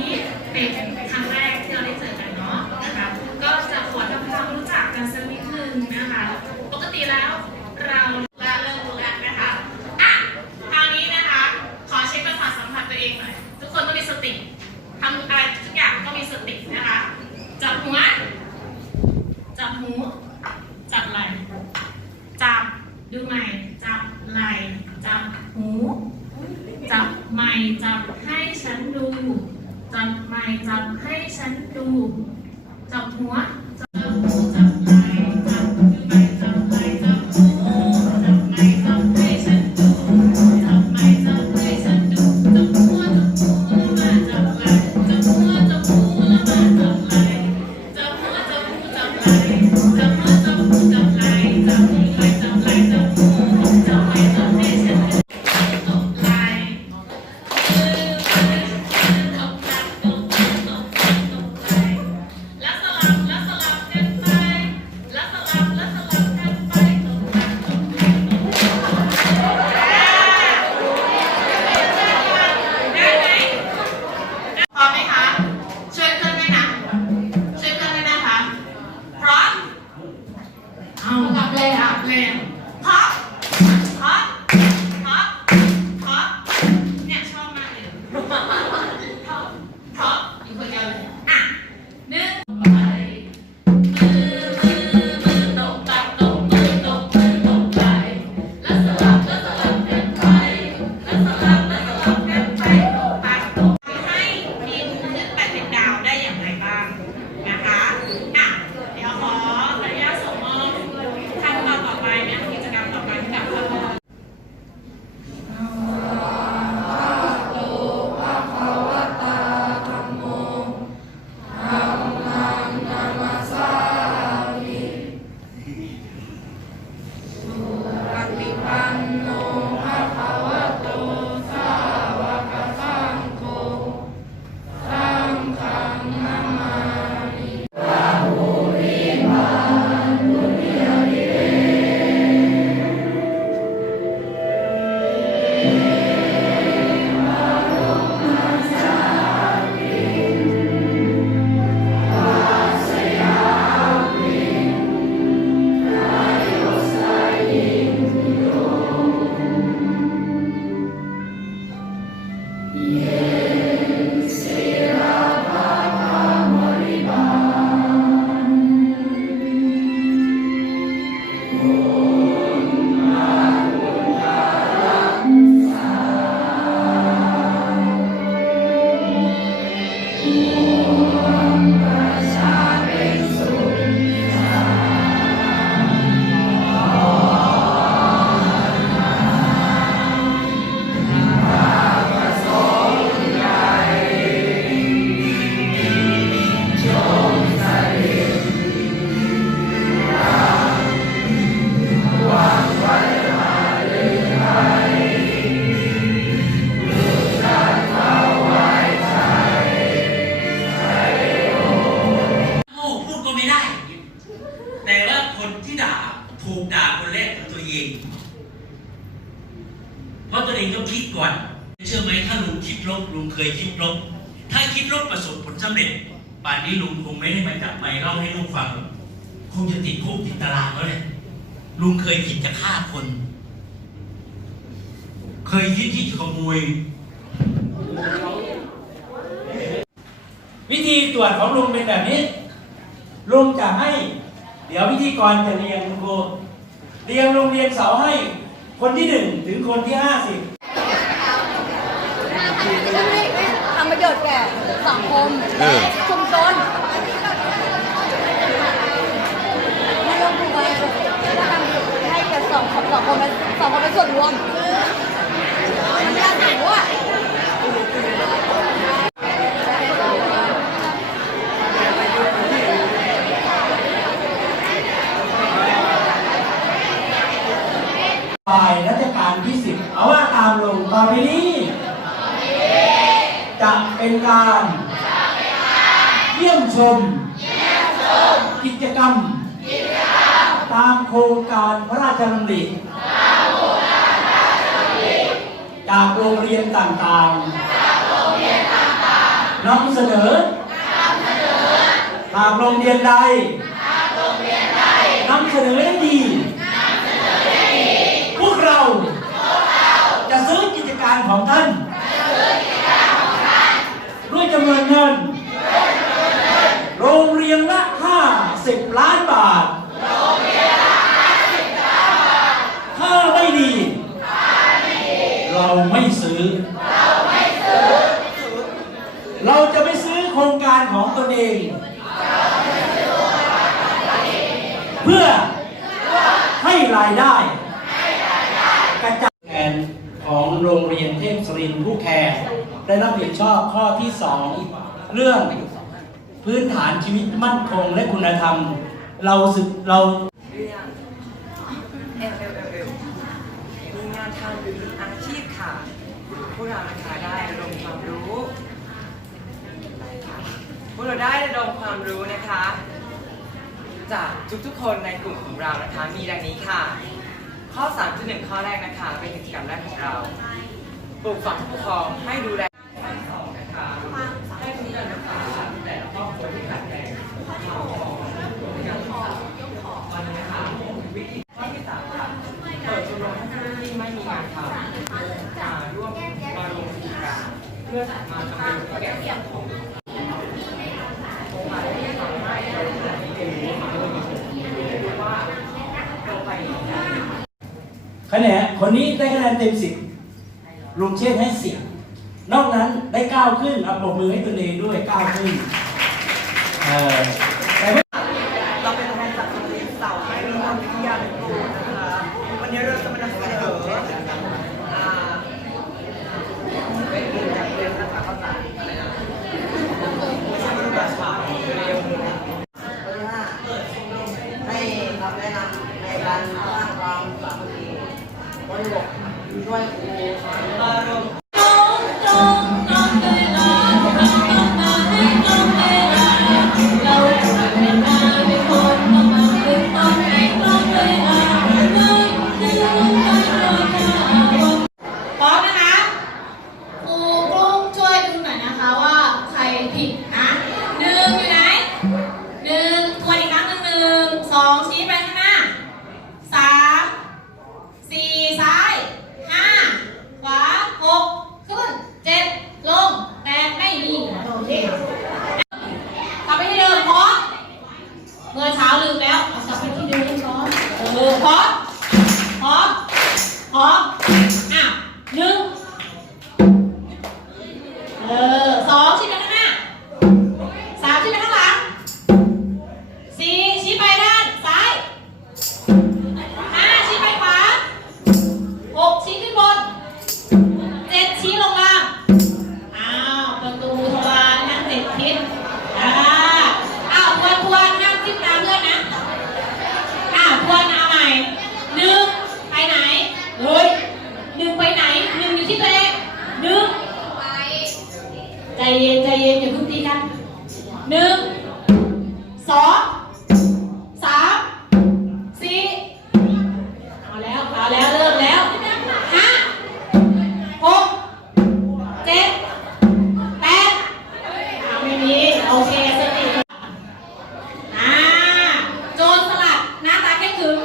นี้เป็นครั้งแรกที่เราได้เจอกันเนาะนะคะ ก็จะขอทำความรู้จักกันสักนิดนึงนะคะ ปกติแล้วเราละเริ่มรู้แล้วนะคะอะคราวนี้นะคะ ขอเช็คประสาทสัมผัสตัวเองหน่อย ทุกคนต้องมีสติทำอะไรทุกอย่างต้องมีสตินะคะ จับหัว จับหูจับไหล่จับดูใหม่ จับไหล่จับหู จับไม้จับให้ฉันดู จับไม้จับให้ฉันดู จับหัว จับหูจับไหล่จับดูไม้จับไหล่จับหูจับไม้จับให้ฉันดู จับไม้จับให้ฉันดู จับหัวจับหูแล้วมาจับไหลจับหัวจับหูแล้วมาจับไหลจับหัวจับหูจับไห ดลบประสบผลสำเร็จป่านนี้ลุงคงไม่ได้มาจับไมค์เล่าให้ลูกฟัง คงจะติดคุกติดตารางแล้วเลยลุงเคยคิดจะฆ่าคน เคยคิดที่จะขโมยวิธีตรวจของลุงเป็นแบบนี้ ลุงจะให้ เดี๋ยวพิธีกรจะเรียงคุณครูเรียงโรงเรียนเสาให้ คนที่หนึ่งถึงคนที่ห้าสิบ จะให้ทำประโยชน์แก่สังคมและชุมชนไม่ต้องถูกไหมถ้าทำให้แก่สองสองคนเป็นสองคนเป็นส่วนรวมมันไม่ได้ถือว่าฝ่ายราชการที่สิบเอาว่าตามลงต่อไปนี้จะ เป็นการ เยี่ยมชม กิจกรรม ตามโครงการพระราชดำริจากโรงเรียนต่างๆนำเสนอหากโรงเรียนใดนำเสนอได้ดี พวกเราจะซื้อกิจการของท่านด้วย จำนวนเงิน โรงเรียนละ 50 ล้านบาท ถ้าไม่ดี เราไม่ซื้อ เราจะไม่ซื้อโครงการของตนเอง เพื่อให้รายได้ กระจายแทนของโรงเรียนเทพศรินทร์ผู้แคร์ ได้รับผิดชอบข้อที่สองเรื่องพื้นฐานชีวิตมั่นคงและคุณธรรม เราสึกเราเอลเอลเอลเอลมีงานทำเป็นอาชีพค่ะพวกเรานะคะได้ระดมความรู้พวกเราได้ระดมความรู้นะคะ จากทุกๆคนในกลุ่มของเรานะคะ มีดังนี้ค่ะ ข้อ3.1ข้อแรกนะคะ เป็นกิจกรรมแรกของเราปลูกฝังผู้ปกครองให้ดูแลข้อที่สองนะคะให้ทุกคนนะคะแต่ละครอบครัวที่ขาดแคลนข้าวของการศึกษา วันนี้นะคะวิธีข้อที่สามค่ะเปิดชมรมให้ผู้ที่ไม่มีงานทำมาร่วมมาลงทุนกันเพื่อมาทำเป็นประโยชน์สังคมโครงการที่ทำให้เราได้เรียนรู้มาด้วยได้รู้ว่าเราไปไหน คะแนนี้ได้คะแนนเต็มสิบลุงเชษให้สิบนอกนั้นได้เก้าขึ้นเอาปรบมือให้ตนเองด้วยเก้าขึ้นเออแต่ไม่เราเป็นตัวแทนจากโรงเรียนเสาไม้วิทยาวิทยาเป็นครูนะคะวันนี้เราจะมานำเสนออ่าเป็นเรื่องจากเรียนนะคะข้าวสารอะไรนะไม่ใช่มาดูราชาเรียนข้อที่ห้าให้คำแนะนำในการสร้างความสามัคคี ข้อที่หก โอเคสติอ่าโจรสลัดหน้าตาแค่ขึง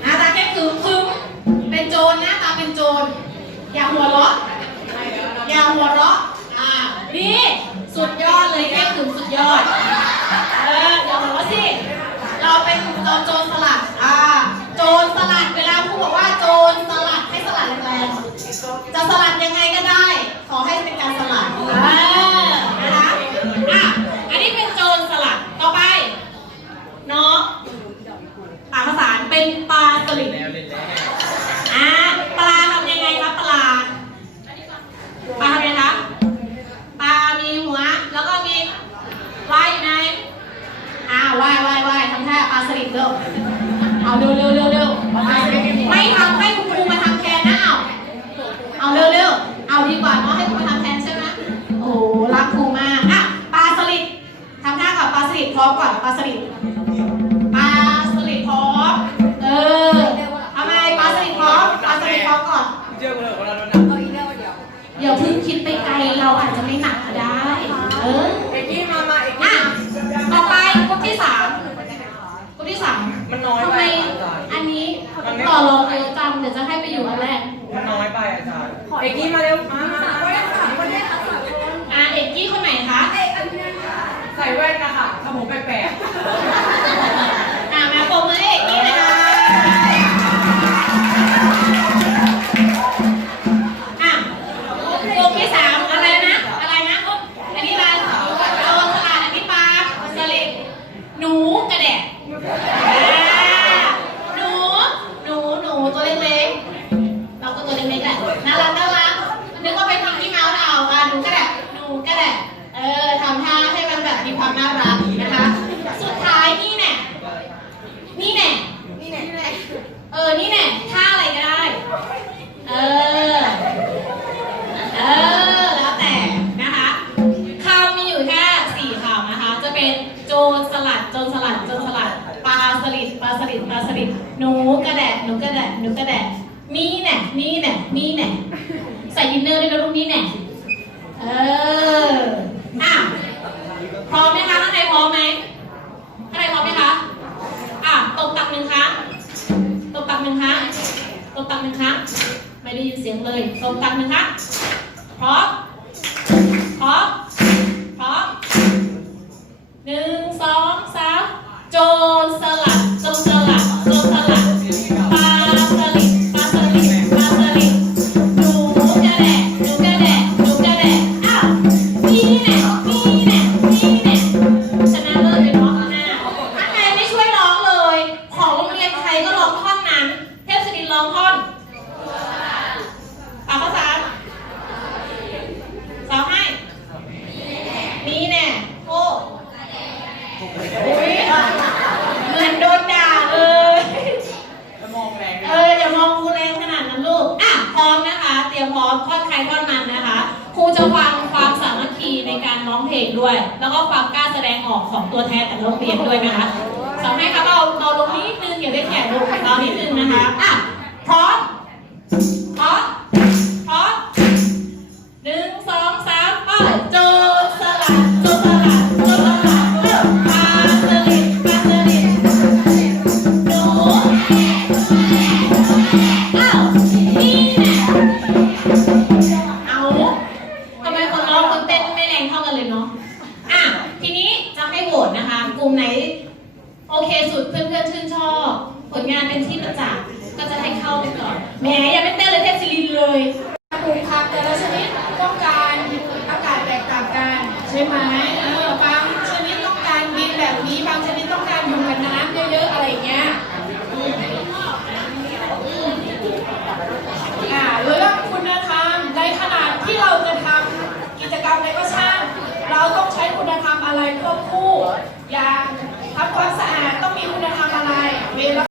หน้าตาแค่ขึงขึงเป็นโจรหน้าตาเป็นโจรอย่าหัวเราะอย่าหัวเราะอ่านี่สุดยอดเลยแค่ถึงสุดยอดเอออย่าหัวเราะสิเราเป็นโจรโจรสลัดอ่าโจรสลัดเวลาผู้บอกว่าโจรสลัดให้สลัดแรงๆจะสลัดยังไงก็ได้ ขอให้เป็นการสลัดเออนะคะ อะ อันนี้เป็นโจรสลัด ต่อไป น้องปลาภาษานเป็นปลาสลิดอ่า ปลาทำยังไงครับปลา ปลาทำไงคะปลา มีหัว แล้วก็มีว่ายอยู่ในอ่าว่ายว่ายว่ายทำท่าปลาสลิดเร็ว เอาเร็วเร็วเร็วเร็วไม่ทำให้คุณครูมาทำแทนนะเอาเอาเร็วเร็วเอาดีกว่าเนาะให้ครูมาทำแทนใช่ไหมโอ้รักครูมากอะปลาสลิดทำหน้ากับปลาสลิดพร้อมก่อนปลาสลิด ดี๋ยวจะให้ไปอยู่อันแรก มันน้อยไปอาจารย์เอกกี้มาเร็วมามามาอ่าเอกกี้คนไหนคะ ใส่แว่นนะคะทำผมแปลกๆ ตั้งนึ่งครั้ไม่ได้ยินเสียงเลยตบตักหนึ่งครั้พร้อม ด้วย แล้วก็ความกล้าแสดงออกของตัวแทนแต่ละโรงเรียนด้วยนะคะสองให้ครับเราเราลงนิดนึงอย่าได้แข่งลงเรานิดนึงนะคะอะ ช่ไหมเออบางชนิดต้องการดินแบบนี้ บางชนิดต้องการอยู่กับน้ำเยอะๆอะไรเงี้ยอ่าเรื่องคุณธรรมในขนาดที่เราจะทำกิจกรรมในไรก็ช่าง เราต้องใช้คุณธรรมอะไรควบคู่ อย่างทำความสะอาดต้องมีคุณธรรมอะไรเวลา